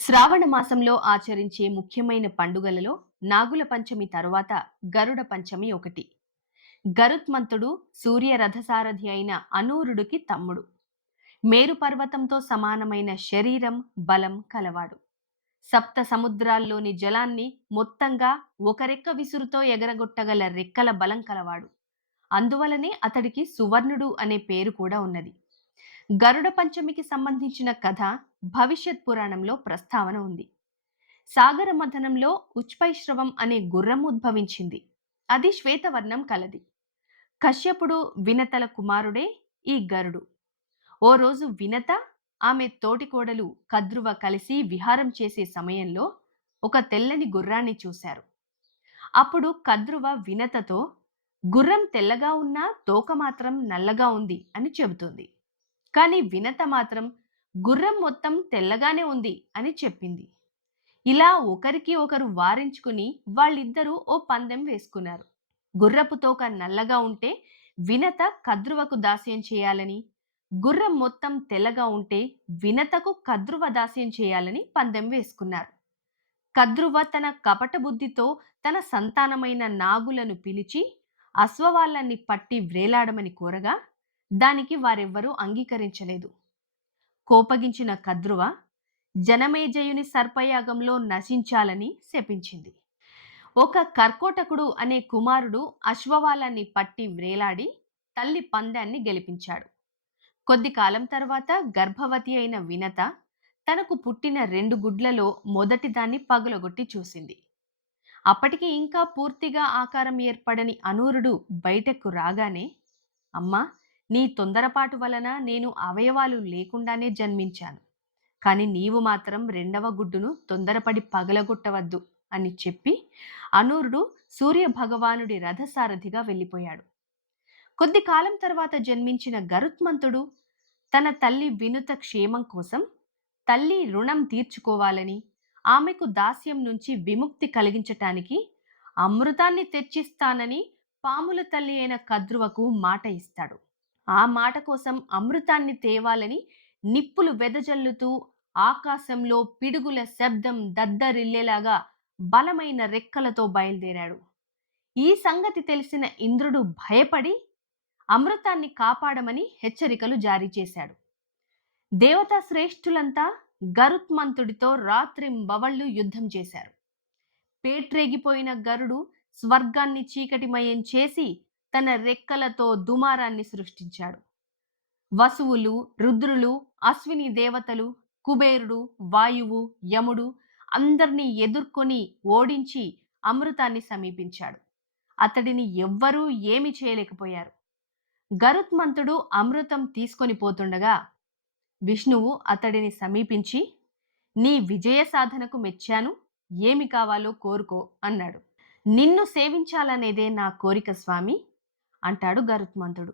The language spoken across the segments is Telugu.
శ్రావణ మాసంలో ఆచరించే ముఖ్యమైన పండుగలలో నాగుల పంచమి తరువాత గరుడ పంచమి ఒకటి. గరుత్మంతుడు సూర్య రథసారథి అయిన అనూరుడికి తమ్ముడు. మేరు పర్వతంతో సమానమైన శరీరం బలం కలవాడు. సప్త సముద్రాల్లోని జలాన్ని మొత్తంగా ఒక రెక్క విసురుతో ఎగరగొట్టగల రెక్కల బలం కలవాడు. అందువలనే అతడికి సువర్ణుడు అనే పేరు కూడా ఉన్నది. గరుడ పంచమికి సంబంధించిన కథ భవిష్యత్ పురాణంలో ప్రస్తావన ఉంది. సాగర మథనంలో ఉచ్పైశ్రవం అనే గుర్రం ఉద్భవించింది. అది శ్వేతవర్ణం కలది. కశ్యపుడు వినతల కుమారుడే ఈ గరుడు. ఓ రోజు వినత ఆమె తోటికోడలు కద్రువ కలిసి విహారం చేసే సమయంలో ఒక తెల్లని గుర్రాన్ని చూశారు. అప్పుడు కద్రువ వినతతో గుర్రం తెల్లగా ఉన్నా తోక మాత్రం నల్లగా ఉంది అని చెబుతుంది. కానీ వినత మాత్రం గుర్రం మొత్తం తెల్లగానే ఉంది అని చెప్పింది. ఇలా ఒకరికి ఒకరు వారించుకుని వాళ్ళిద్దరూ ఓ పందెం వేసుకున్నారు. గుర్రపు తోక నల్లగా ఉంటే వినత కద్రువకు దాస్యం చేయాలని గుర్రం మొత్తం తెల్లగా ఉంటే వినతకు కద్రువ దాస్యం చేయాలని పందెం వేసుకున్నారు. కద్రువ తన కపట బుద్ధితో తన సంతానమైన నాగులను పిలిచి అశ్వవాళ్ళని పట్టి వ్రేలాడమని కోరగా దానికి వారెవ్వరూ అంగీకరించలేదు. కోపగించిన కద్రువ జనమేజయుని సర్పయాగంలో నశించాలని శపించింది. ఒక కర్కోటకుడు అనే కుమారుడు అశ్వవాలాన్ని పట్టి వ్రేలాడి తల్లి పందాన్ని గెలిపించాడు. కొద్ది కాలం తర్వాత గర్భవతి అయిన వినత తనకు పుట్టిన రెండు గుడ్లలో మొదటి దాన్ని పగులగొట్టి చూసింది. అప్పటికి ఇంకా పూర్తిగా ఆకారం ఏర్పడని అనూరుడు బయటకు రాగానే అమ్మా నీ తొందరపాటు వలన నేను అవయవాలు లేకుండానే జన్మించాను. కానీ నీవు మాత్రం రెండవ గుడ్డును తొందరపడి పగలగొట్టవద్దు అని చెప్పి అనూరుడు సూర్య భగవానుడి రథసారథిగా వెళ్ళిపోయాడు. కొద్ది కాలం తర్వాత జన్మించిన గరుత్మంతుడు తన తల్లి వినుత క్షేమం కోసం తల్లి రుణం తీర్చుకోవాలని ఆమెకు దాస్యం నుంచి విముక్తి కలిగించటానికి అమృతాన్ని తెచ్చిస్తానని పాముల తల్లి అయిన కద్రువకు మాట ఇస్తాడు. ఆ మాట కోసం అమృతాన్ని తేవాలని నిప్పులు వెదజల్లుతూ ఆకాశంలో పిడుగుల శబ్దం దద్దరిల్లేలాగా బలమైన రెక్కలతో బయలుదేరాడు. ఈ సంగతి తెలిసిన ఇంద్రుడు భయపడి అమృతాన్ని కాపాడమని హెచ్చరికలు జారీ చేశాడు. దేవతా శ్రేష్ఠులంతా గరుత్మంతుడితో రాత్రింబవళ్ళు యుద్ధం చేశారు. పేట్రేగిపోయిన గరుడు స్వర్గాన్ని చీకటిమయం చేసి తన రెక్కలతో దుమారాన్ని సృష్టించాడు. వసువులు రుద్రులు అశ్విని దేవతలు కుబేరుడు వాయువు యముడు అందరినీ ఎదుర్కొని ఓడించి అమృతాన్ని సమీపించాడు. అతడిని ఎవ్వరూ ఏమి చేయలేకపోయారు. గరుత్మంతుడు అమృతం తీసుకొని పోతుండగా విష్ణువు అతడిని సమీపించి నీ విజయ సాధనకు మెచ్చాను ఏమి కావాలో కోరుకో అన్నాడు. నిన్ను సేవించాలనేదే నా కోరిక స్వామి. అంటాడు గరుత్మంతుడు.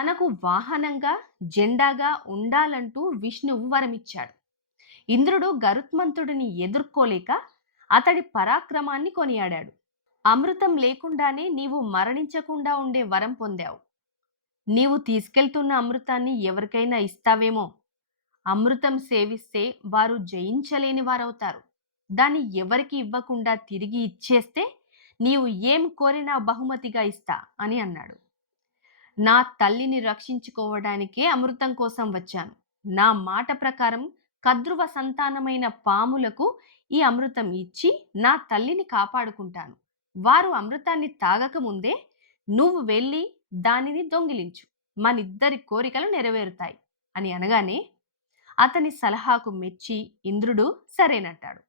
తనకు వాహనంగా జెండాగా ఉండాలంటూ విష్ణువు వరమిచ్చాడు. ఇంద్రుడు గరుత్మంతుడిని ఎదుర్కోలేక అతడి పరాక్రమాన్ని కొనియాడాడు. అమృతం లేకుండానే నీవు మరణించకుండా ఉండే వరం పొందావు. నీవు తీసుకెళ్తున్న అమృతాన్ని ఎవరికైనా ఇస్తావేమో? అమృతం సేవిస్తే వారు జయించలేని వారవుతారు. దాన్ని ఎవరికి ఇవ్వకుండా తిరిగి ఇచ్చేస్తే నీవు ఏం కోరినా బహుమతిగా ఇస్తా అని అన్నాడు. నా తల్లిని రక్షించుకోవడానికే అమృతం కోసం వచ్చాను. నా మాట ప్రకారం కద్రువ సంతానమైన పాములకు ఈ అమృతం ఇచ్చి నా తల్లిని కాపాడుకుంటాను. వారు అమృతాన్ని తాగకముందే నువ్వు వెళ్ళి దానిని దొంగిలించు. మనిద్దరి కోరికలు నెరవేరుతాయి అని అనగానే అతని సలహాకు మెచ్చి ఇంద్రుడు సరేనంటాడు.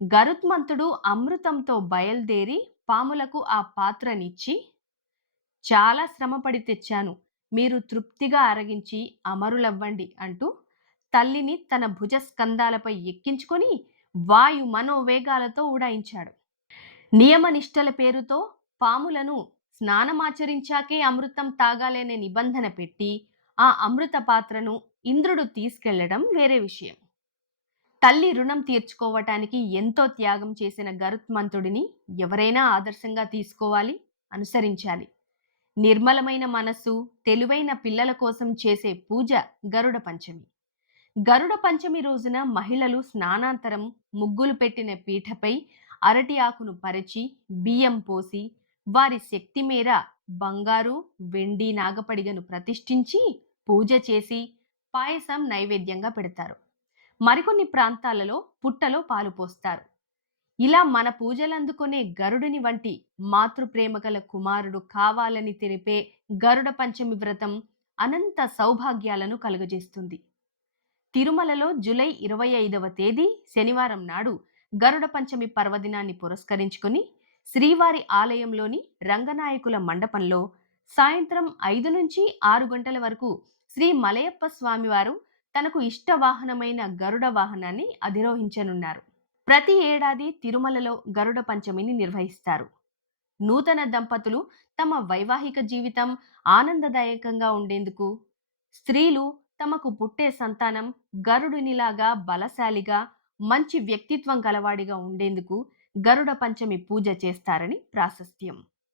గరుత్మంతుడు అమృతంతో బయలుదేరి పాములకు ఆ పాత్రనిచ్చి చాలా శ్రమపడి తెచ్చాను. మీరు తృప్తిగా అరగించి అమరులవ్వండి అంటూ తల్లిని తన భుజస్కంధాలపై ఎక్కించుకొని వాయు మనోవేగాలతో ఉడాయించాడు నియమనిష్టల పేరుతో పాములను స్నానమాచరించాకే అమృతం తాగాలనే నిబంధన పెట్టి ఆ అమృత పాత్రను ఇంద్రుడు తీసుకెళ్ళడం వేరే విషయం. తల్లి రుణం తీర్చుకోవటానికి ఎంతో త్యాగం చేసిన గరుత్మంతుడిని ఎవరైనా ఆదర్శంగా తీసుకోవాలి అనుసరించాలి. నిర్మలమైన మనస్సు తెలివైన పిల్లల కోసం చేసే పూజ గరుడ పంచమి. గరుడ పంచమి రోజున మహిళలు స్నానాంతరం ముగ్గులు పెట్టిన పీఠపై అరటి ఆకును పరిచి బియ్యం పోసి వారి శక్తి మేర బంగారు వెండి నాగపడిగను ప్రతిష్ఠించి పూజ చేసి పాయసం నైవేద్యంగా పెడతారు. మరికొన్ని ప్రాంతాలలో పుట్టలో పాలు పోస్తారు. ఇలా మన పూజలందుకునే గరుడిని వంటి మాతృప్రేమగల కుమారుడు కావాలని తెలిపే గరుడ పంచమి వ్రతం అనంత సౌభాగ్యాలను కలుగజేస్తుంది. తిరుమలలో జూలై ఇరవై ఐదవ తేదీ శనివారం నాడు గరుడ పంచమి పర్వదినాన్ని పురస్కరించుకుని శ్రీవారి ఆలయంలోని రంగనాయకుల మండపంలో సాయంత్రం ఐదు నుంచి ఆరు గంటల వరకు శ్రీ మలయప్ప స్వామివారు తనకు ఇష్ట వాహనమైన గరుడ వాహనాన్ని అధిరోహించనున్నారు. ప్రతి ఏడాది తిరుమలలో గరుడ పంచమిని నిర్వహిస్తారు. నూతన దంపతులు తమ వైవాహిక జీవితం ఆనందదాయకంగా ఉండేందుకు స్త్రీలు తమకు పుట్టే సంతానం గరుడునిలాగా బలశాలిగా మంచి వ్యక్తిత్వం గలవాడిగా ఉండేందుకు గరుడ పంచమి పూజ చేస్తారని ప్రాశస్త్యం.